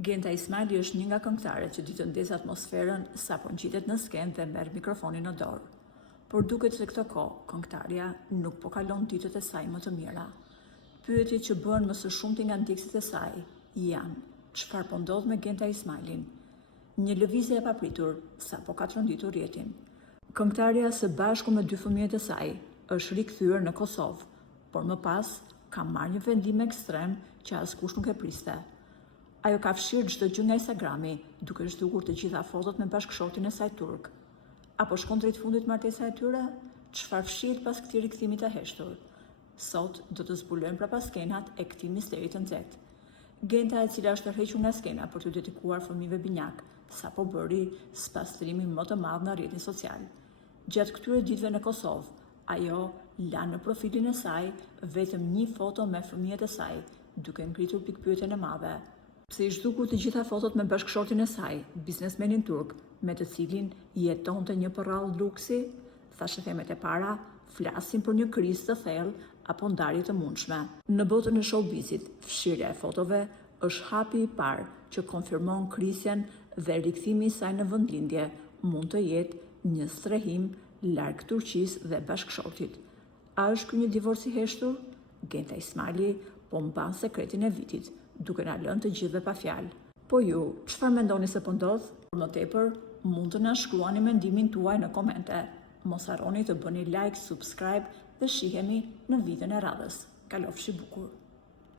Genta Ismaili është një nga këngëtarët që ditë ndez atmosferën sa po ngjitet në skenë dhe merr mikrofonin në dorë. Por duket se këtë kohë, këngëtarja nuk po kalon ditët e saj më të mira. Pyetjet që bëhen më së shumti nga ndjekësit e saj janë: çfarë po ndodh me Genta Ismailin? Një lëvizje e papritur sapo ka tronditur rjetin. Këngëtarja së bashku me 2 fëmijët e saj është rikthyer në Kosovë, por më pas ka marrë një vendim ekstrem që askush nuk e priste. Ajo ka fshirë çdo gjë nga Instagrami, duke zhdukur të gjitha fotot me bashkëshortin e saj turk. Apo shkon drejt fundit martesa e tyre? Çfarë fshihet pas këtij rikthimi të heshtur? Sot do të zbulojmë prapa skenat e këtij misteri të nxehtë. Genta, e cila është tërhequr nga skena për t'u dedikuar fëmijëve binjak, sapo bëri spastrimi më të madh në rrjetin social. Gjatë këtyre ditëve në Kosovë, ajo la në profilin e saj vetëm një foto me fëmijët e saj, duke ngritur pikpyetjen e madhe: pse i zhdukur të gjitha fotot me bashkëshortin e saj, biznesmenin turk, me të cilin jetonte një përrall luksi? Thashëthemet e para flasin për një krizë të thellë apo ndarje të mundshme. Në botën e showbizit, fshirja e fotove është hapi i parë që konfirmon krisjen dhe rikthimi i saj në vendlindje mund të jetë një strehim larg Turqisë dhe bashkëshortit. A është ky një divorc i heshtur? Genta Ismaili po mban sekretin e vitit, duke na lënë të gjithëve pa fjalë. Po ju, çfarë mendoni se po ndodh? Për më tepër, mund të na shkruani mendimin tuaj në komente. Mos harroni të bëni like, subscribe dhe shihemi në videon e radhës. Kalofshi bukur.